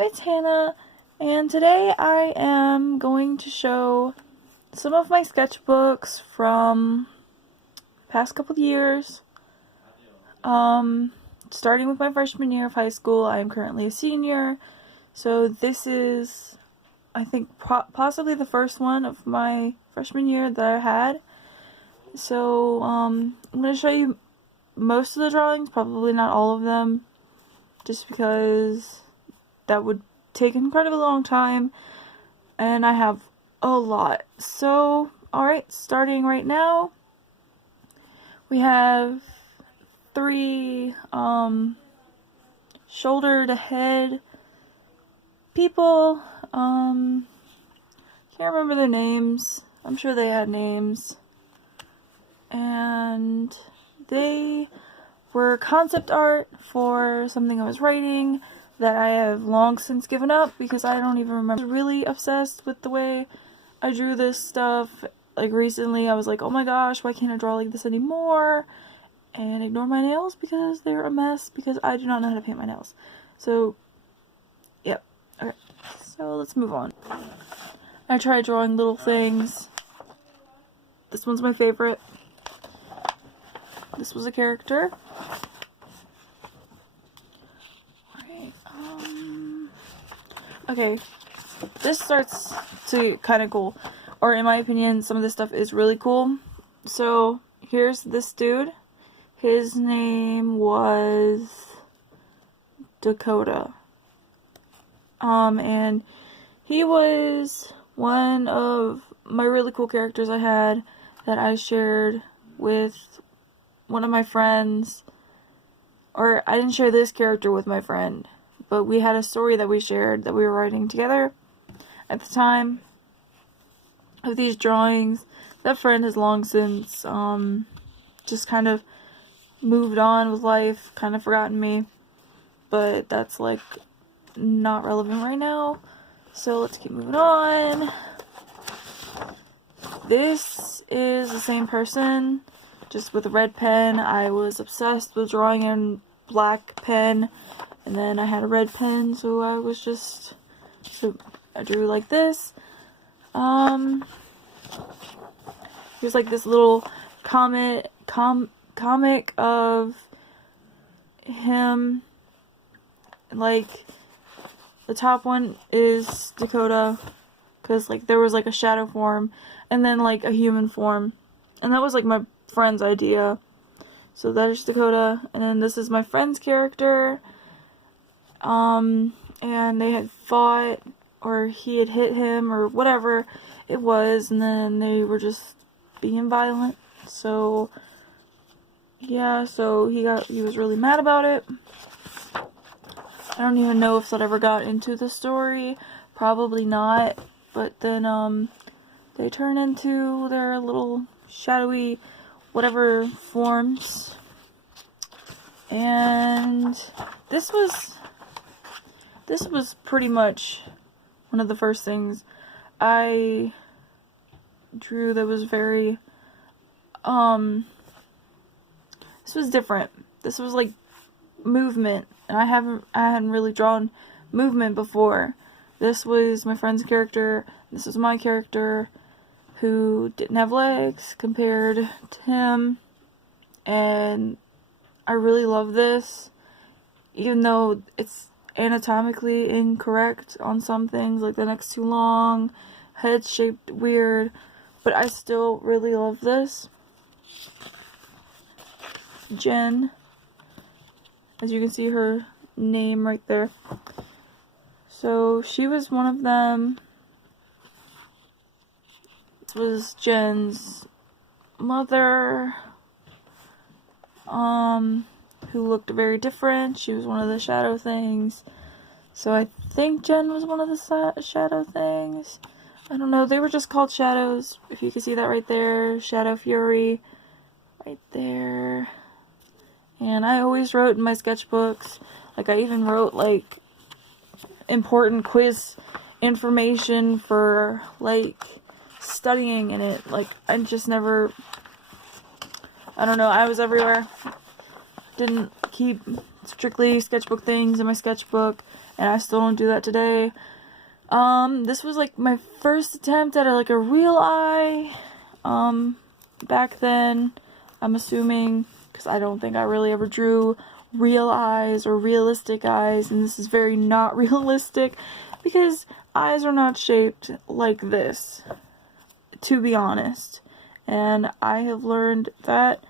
it's Hannah, and today I am going to show some of my sketchbooks from past couple of years. Starting with my freshman year of high school. I am currently a senior, so this is, I think, possibly the first one of my freshman year that I had. So, I'm going to show you most of the drawings, probably not all of them, just because that would take an incredibly long time, and I have a lot. So, alright, starting right now, we have 3 shoulder to head people. Can't remember their names. I'm sure they had names. And they were concept art for something I was writing that I have long since given up because I don't even remember. I was really obsessed with the way I drew this stuff. Like recently I was like, oh my gosh, why can't I draw like this anymore? And ignore my nails because they're a mess because I do not know how to paint my nails. So, yep. Okay. So let's move on. I tried drawing little things. This one's my favorite. This was a character. Alright, okay. This starts to kind of cool. Or in my opinion, some of this stuff is really cool. So, here's this dude. His name was Dakota. And he was one of my really cool characters I had that I shared with one of my friends. Or I didn't share this character with my friend, but we had a story that we shared that we were writing together at the time of these drawings. That friend has long since just kind of moved on with life, kind of forgotten me, but that's like not relevant right now, so let's keep moving on. This is the same person, just with a red pen. I was obsessed with drawing in black pen, and then I had a red pen, so I drew like this. Here's like this little comic of him. Like the top one is Dakota, because like there was like a shadow form and then like a human form, and that was like my friend's idea. So that is Dakota, and then this is my friend's character. And they had fought, or he had hit him, or whatever it was, and then they were just being violent. So yeah, so he was really mad about it. I don't even know if that ever got into the story. Probably not. But then they turn into their little shadowy whatever forms. And this was pretty much one of the first things I drew that was very this was different. This was like movement, and I hadn't really drawn movement before. This was my friend's character. This was my character who didn't have legs compared to him, and I really love this, even though it's anatomically incorrect on some things, like the neck's too long, head's shaped weird, but I still really love this. Jen, as you can see her name right there. So she was one of them. This was Jen's mother, who looked very different. She was one of the shadow things. So I think Jen was one of the shadow things. I don't know, they were just called shadows. If you can see that right there, Shadow Fury, right there. And I always wrote in my sketchbooks, like I even wrote like important quiz information for like studying in it. Like I just never, I don't know, I was everywhere. Didn't keep strictly sketchbook things in my sketchbook, and I still don't do that today. This was like my first attempt at like a real eye, back then, I'm assuming, because I don't think I really ever drew real eyes or realistic eyes, and this is very not realistic, because eyes are not shaped like this, to be honest, and I have learned that,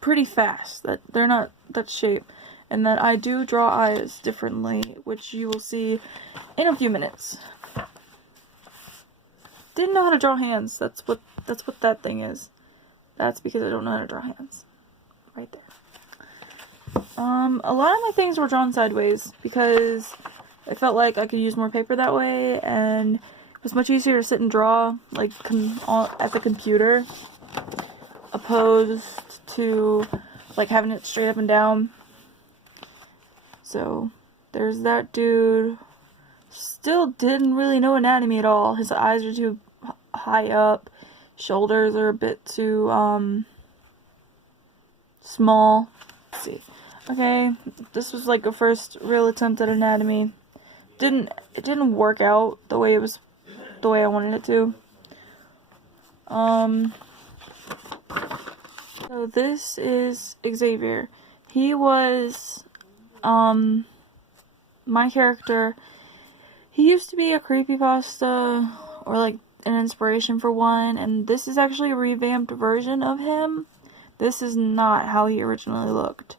pretty fast, that they're not that shape, and that I do draw eyes differently, which you will see in a few minutes. Didn't know how to draw hands. That's what that thing is. That's because I don't know how to draw hands. Right there. A lot of my things were drawn sideways because I felt like I could use more paper that way, and it was much easier to sit and draw like at the computer, opposed to like having it straight up and down. So there's that dude. Still didn't really know anatomy at all. His eyes are too high up, shoulders are a bit too small. Let's see. Okay, this was like a first real attempt at anatomy. It didn't work out the way I wanted it to. So this is Xavier. He was my character. He used to be a creepypasta, or like an inspiration for one, and this is actually a revamped version of him. This is not how he originally looked.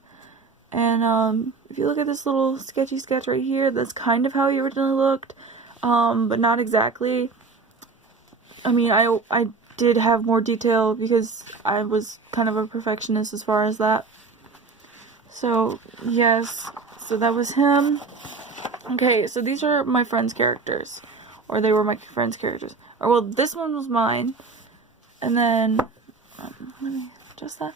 And if you look at this little sketchy sketch right here, that's kind of how he originally looked, but not exactly. I mean, I did have more detail because I was kind of a perfectionist as far as that. So, yes, so that was him. Okay, so these are my friend's characters, or they were my friend's characters. Or, well, this one was mine, and then, let me adjust that.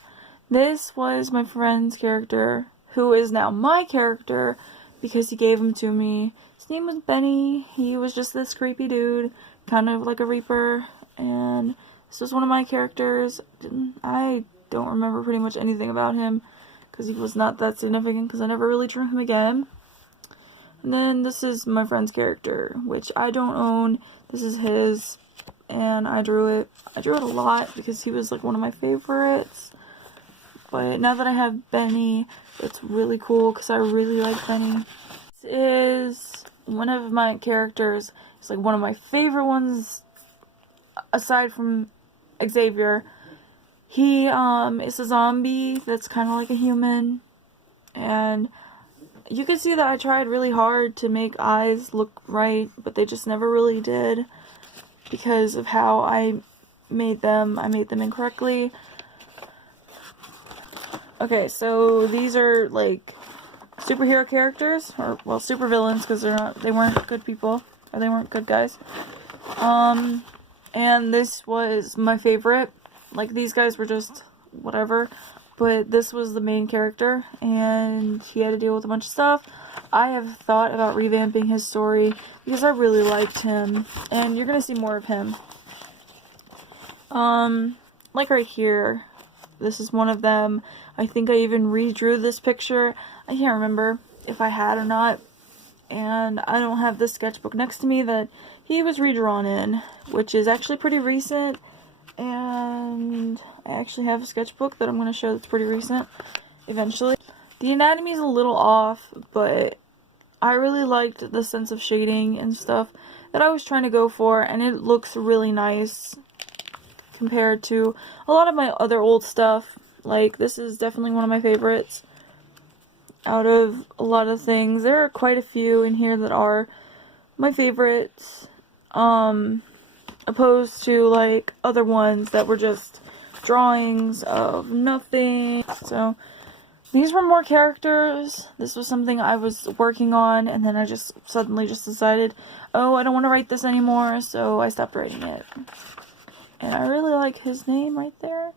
This was my friend's character, who is now my character, because he gave him to me. His name was Benny. He was just this creepy dude, kind of like a Reaper, and this was one of my characters. I don't remember pretty much anything about him, because he was not that significant, because I never really drew him again. And then this is my friend's character, which I don't own. This is his, and I drew it. I drew it a lot, because he was like one of my favorites. But now that I have Benny, it's really cool, because I really like Benny. This is one of my characters. It's like one of my favorite ones, aside from Xavier. He is a zombie that's kind of like a human, and you can see that I tried really hard to make eyes look right, but they just never really did because of how I made them. I made them incorrectly. Okay, so these are like superhero characters, or well, super villains, because they weren't good people, or they weren't good guys. And this was my favorite. Like, these guys were just whatever, but this was the main character, and he had to deal with a bunch of stuff. I have thought about revamping his story, because I really liked him, and you're gonna see more of him. Like right here, this is one of them. I think I even redrew this picture. I can't remember if I had or not, and I don't have this sketchbook next to me that he was redrawn in, which is actually pretty recent. And I actually have a sketchbook that I'm going to show that's pretty recent eventually. The anatomy is a little off, but I really liked the sense of shading and stuff that I was trying to go for, and it looks really nice compared to a lot of my other old stuff. Like, this is definitely one of my favorites out of a lot of things. There are quite a few in here that are my favorites. Opposed to like other ones that were just drawings of nothing. So these were more characters. This was something I was working on, and then I just suddenly just decided, oh, I don't want to write this anymore, so I stopped writing it. And I really like his name right there,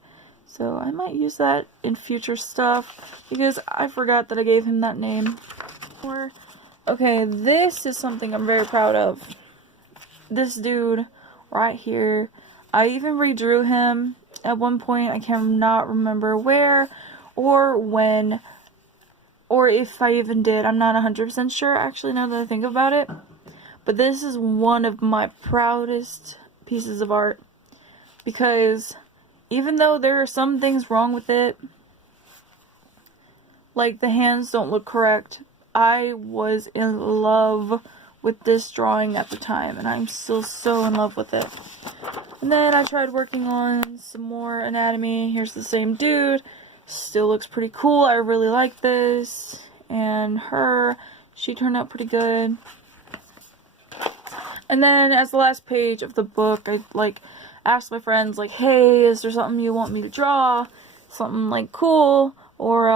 so I might use that in future stuff, because I forgot that I gave him that name. Okay, this is something I'm very proud of. This dude right here. I even redrew him at one point. I cannot remember where or when, or if I even did. I'm not 100% sure, actually, now that I think about it. But this is one of my proudest pieces of art, because even though there are some things wrong with it, like the hands don't look correct, I was in love with this drawing at the time, and I'm still so in love with it. And then I tried working on some more anatomy. Here's the same dude. Still looks pretty cool. I really like this. And her, she turned out pretty good. And then as the last page of the book, I like asked my friends, like, hey, is there something you want me to draw? Something like cool, or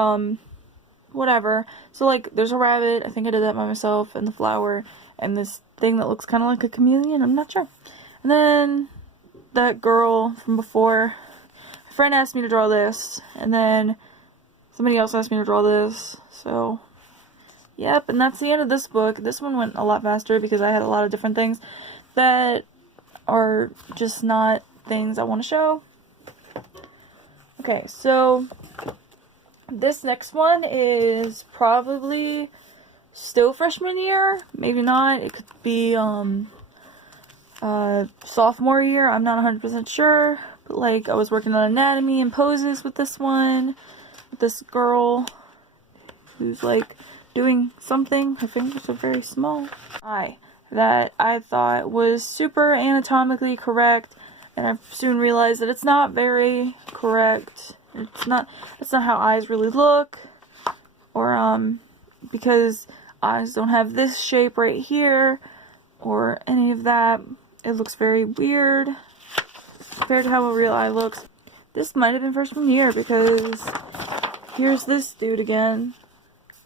whatever. So like there's a rabbit, I think I did that by myself, and the flower, and this thing that looks kind of like a chameleon, I'm not sure. And then that girl from before, a friend asked me to draw this, and then somebody else asked me to draw this. So yep, and that's the end of this book. This one went a lot faster because I had a lot of different things that are just not things I want to show. Okay, so this next one is probably still freshman year, maybe not. It could be sophomore year, I'm not 100% sure. But like I was working on anatomy and poses with this one, with this girl who's like doing something. Her fingers are very small. That I thought was super anatomically correct, and I soon realized that it's not very correct. That's not how eyes really look, or because eyes don't have this shape right here, or any of that. It looks very weird compared to how a real eye looks. This might have been freshman year, because here's this dude again,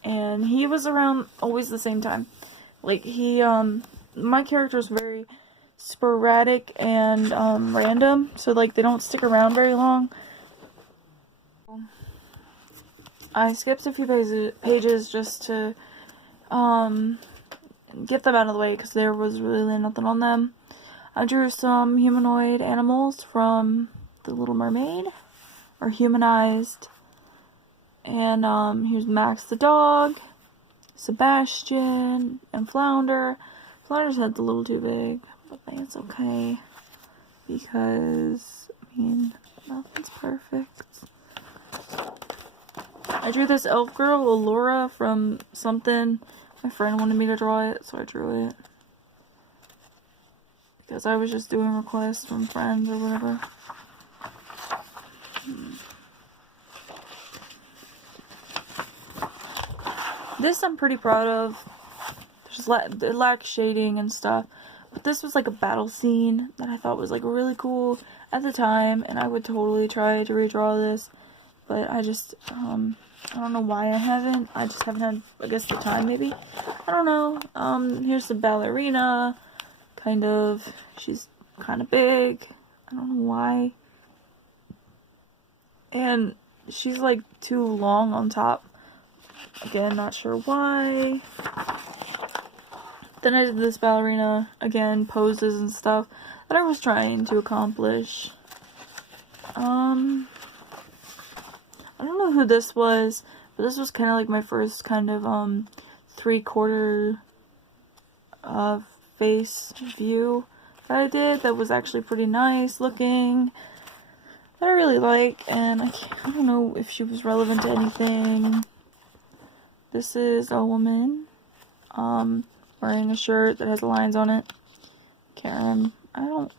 and he was around always the same time. Like my character is very sporadic and random, so like they don't stick around very long. I skipped a few pages just to get them out of the way, because there was really nothing on them. I drew some humanoid animals from The Little Mermaid, or humanized. And here's Max the dog, Sebastian, and Flounder. Flounder's head's a little too big, but that's okay, because, I mean, nothing's perfect. I drew this elf girl, Allura, from something. My friend wanted me to draw it, so I drew it. Because I was just doing requests from friends or whatever. This I'm pretty proud of. It lacks shading and stuff. But this was like a battle scene that I thought was like really cool at the time. And I would totally try to redraw this. But I just, I don't know why I haven't. I just haven't had, I guess, the time maybe. I don't know. Here's the ballerina. Kind of. She's kind of big. I don't know why. And she's like too long on top. Again, not sure why. Then I did this ballerina, again, poses and stuff that I was trying to accomplish. I don't know who this was, but this was kind of like my first kind of 3/4 face view that I did that was actually pretty nice looking, that I really like, and I don't know if she was relevant to anything. This is a woman wearing a shirt that has lines on it. Karen, I don't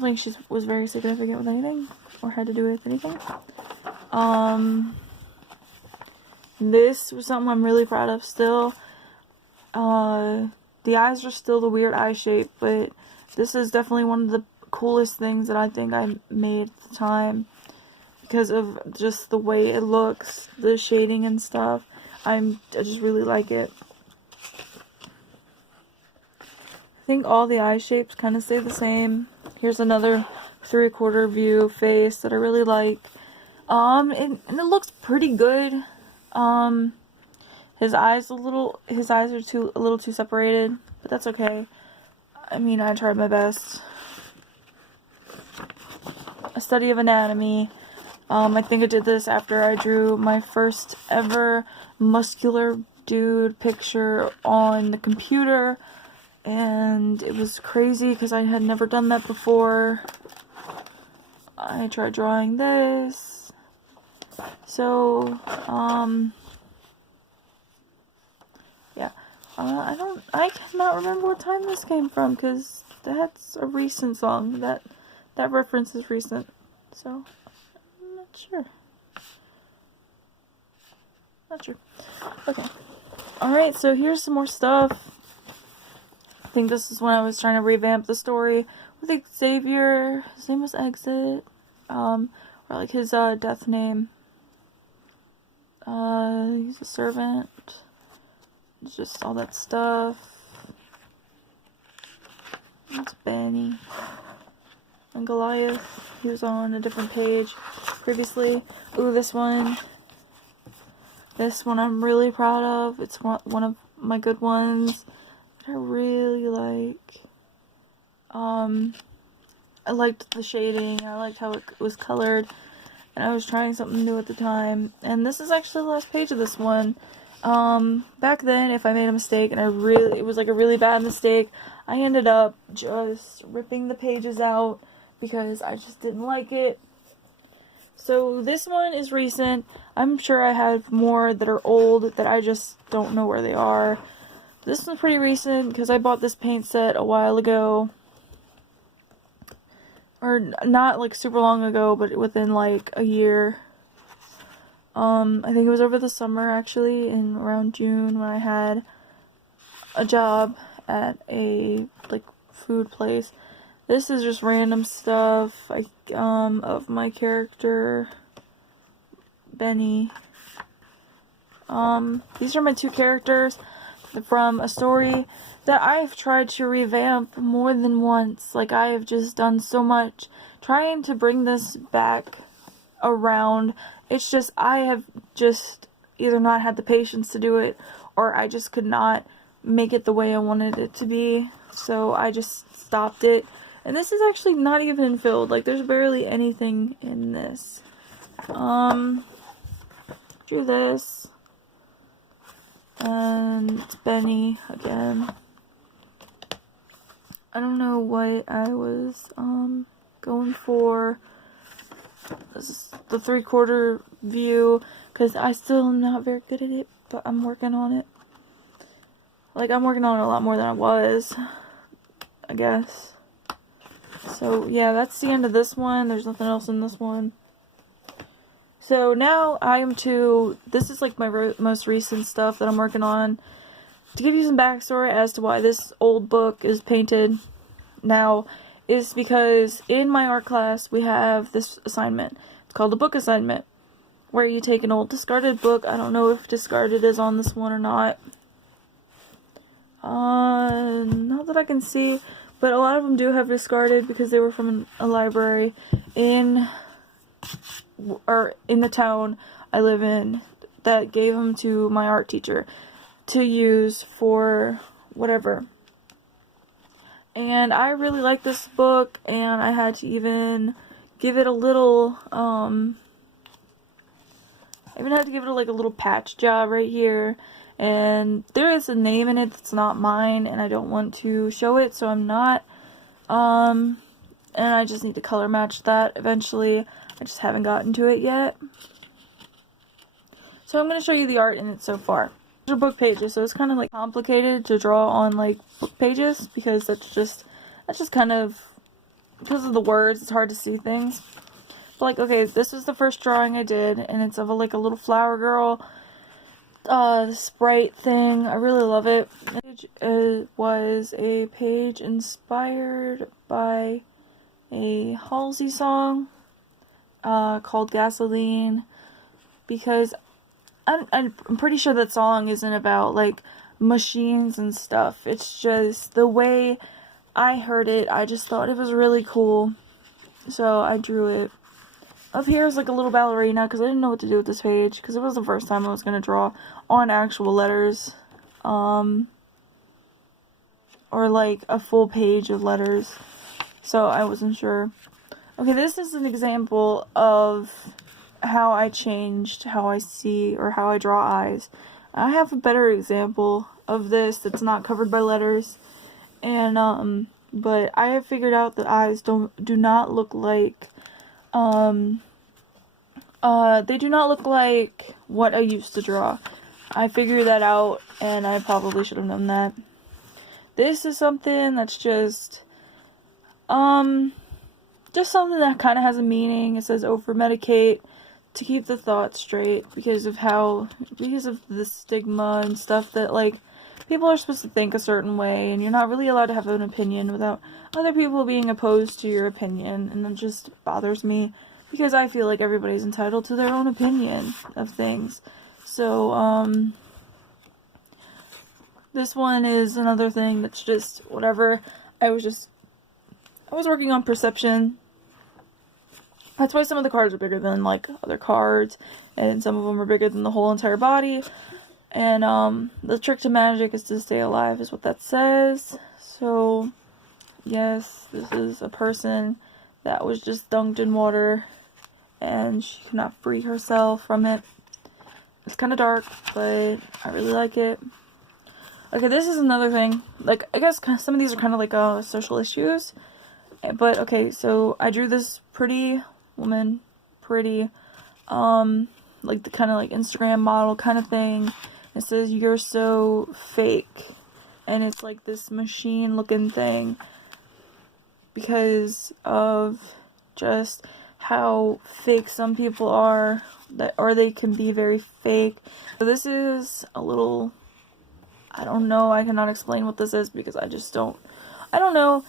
think she was very significant with anything or had to do with anything. This was something I'm really proud of still. The eyes are still the weird eye shape, but this is definitely one of the coolest things that I think I made at the time, because of just the way it looks, the shading and stuff. I just really like it. I think all the eye shapes kind of stay the same. Here's another 3/4 view face that I really like. And it looks pretty good. His eyes are a little too separated, but that's okay. I mean, I tried my best. A study of anatomy. I think I did this after I drew my first ever muscular dude picture on the computer, and it was crazy because I had never done that before. I tried drawing this. So, yeah. I cannot remember what time this came from, because that's a recent song. That reference is recent. So, I'm not sure. Not sure. Okay. Alright, so here's some more stuff. I think this is when I was trying to revamp the story with Xavier. His name was Exit. Or like his death name. He's a servant. Just all that stuff. That's Benny. And Goliath. He was on a different page previously. Ooh, this one. This one I'm really proud of. It's one of my good ones that I really like. I liked the shading. I liked how it was colored. And I was trying something new at the time. And this is actually the last page of this one. Back then, if I made a mistake and it was like a really bad mistake, I ended up just ripping the pages out because I just didn't like it. So this one is recent. I'm sure I have more that are old that I just don't know where they are. This one's pretty recent because I bought this paint set a while ago. Or not like super long ago, but within like a year. I think it was over the summer actually, in around June, when I had a job at a like food place. This is just random stuff of my character, Benny. These are my two characters from a story that I've tried to revamp more than once. Like, I have just done so much trying to bring this back around. It's just, I have just either not had the patience to do it, or I just could not make it the way I wanted it to be. So I just stopped it. And this is actually not even filled. Like, there's barely anything in this. Drew this. And it's Benny again. I don't know what I was, going for. This is the 3/4 view, because I still am not very good at it, but I'm working on it. Like, I'm working on it a lot more than I was, I guess. So, yeah, that's the end of this one. There's nothing else in this one. So, now I am this is like my most recent stuff that I'm working on. To give you some backstory as to why this old book is painted now, is because in my art class we have this assignment. It's called a book assignment, where you take an old discarded book. I don't know if discarded is on this one or not. Not that I can see, but a lot of them do have discarded because they were from a library in the town I live in that gave them to my art teacher to use for whatever. And I really like this book, and I had to even give it a little, I even had to give it like a little patch job right here. And there is a name in it that's not mine, and I don't want to show it, so I'm not. And I just need to color match that eventually. I just haven't gotten to it yet. So I'm going to show you the art in it so far. These are book pages, so it's kind of like complicated to draw on like book pages, because that's just kind of, because of the words, it's hard to see things. But like, okay, this was the first drawing I did, and it's of like a little flower girl, sprite thing. I really love it. It was a page inspired by a Halsey song called Gasoline, because I'm pretty sure that song isn't about like machines and stuff. It's just the way I heard it. I just thought it was really cool, so I drew it. Up here is like a little ballerina, because I didn't know what to do with this page, because it was the first time I was going to draw on actual letters, or like a full page of letters, so I wasn't sure. Okay, this is an example of how I changed how I see or how I draw eyes. I have a better example of this that's not covered by letters, and but I have figured out that eyes do not look like they do not look like what I used to draw. I figured that out, and I probably should have known that. This is something that's just something that kind of has a meaning. It says over-medicate to keep the thoughts straight because of the stigma and stuff that, like, people are supposed to think a certain way, and you're not really allowed to have an opinion without other people being opposed to your opinion, and it just bothers me because I feel like everybody's entitled to their own opinion of things. So, this one is another thing that's just whatever. I was working on perception. That's why some of the cards are bigger than, like, other cards, and some of them are bigger than the whole entire body. And, the trick to magic is to stay alive, is what that says. So, yes, this is a person that was just dunked in water, and she cannot free herself from it. It's kind of dark, but I really like it. Okay, this is another thing. Like, I guess some of these are kind of like, social issues. But, okay, so I drew this pretty woman, like the kind of like Instagram model kind of thing. It says, "You're so fake," and it's like this machine looking thing because of just how fake some people are, or they can be very fake. So this is a little, I don't know, I cannot explain what this is because I don't know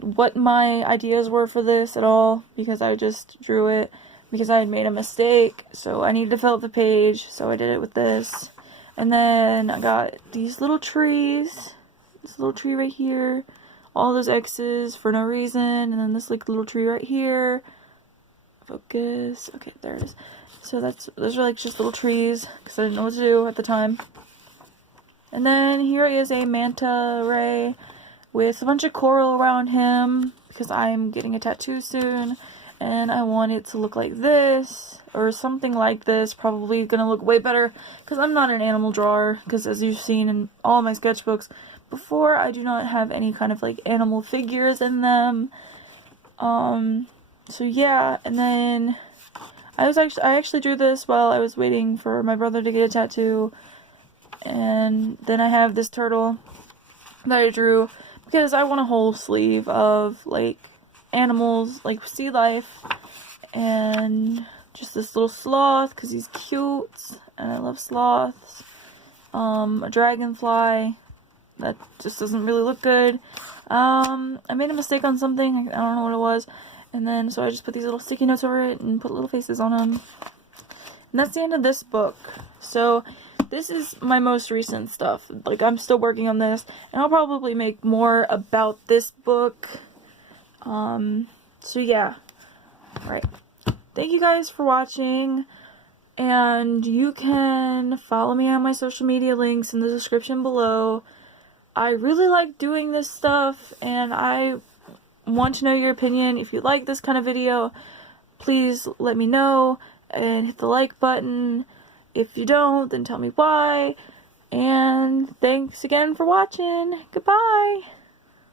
what my ideas were for this at all, because I just drew it because I had made a mistake, so I needed to fill up the page, so I did it with this. And then I got these little trees, this little tree right here, all those X's for no reason, and then this like little tree right here. Focus. Okay, there it is. So those are like just little trees because I didn't know what to do at the time. And then here is a manta ray with a bunch of coral around him because I'm getting a tattoo soon, and I want it to look like this or something like this. Probably gonna look way better because I'm not an animal drawer, because as you've seen in all my sketchbooks before, I do not have any kind of like animal figures in them. So yeah, and then I actually drew this while I was waiting for my brother to get a tattoo. And then I have this turtle that I drew because I want a whole sleeve of like animals, like sea life, and just this little sloth because he's cute and I love sloths. A dragonfly that just doesn't really look good. I made a mistake on something, I don't know what it was, and then so I just put these little sticky notes over it and put little faces on them. And that's the end of this book. So this is my most recent stuff. Like, I'm still working on this, and I'll probably make more about this book. So yeah. Right. Thank you guys for watching, and you can follow me on my social media links in the description below. I really like doing this stuff, and I want to know your opinion. If you like this kind of video, please let me know and hit the like button. If you don't, then tell me why. And thanks again for watching. Goodbye.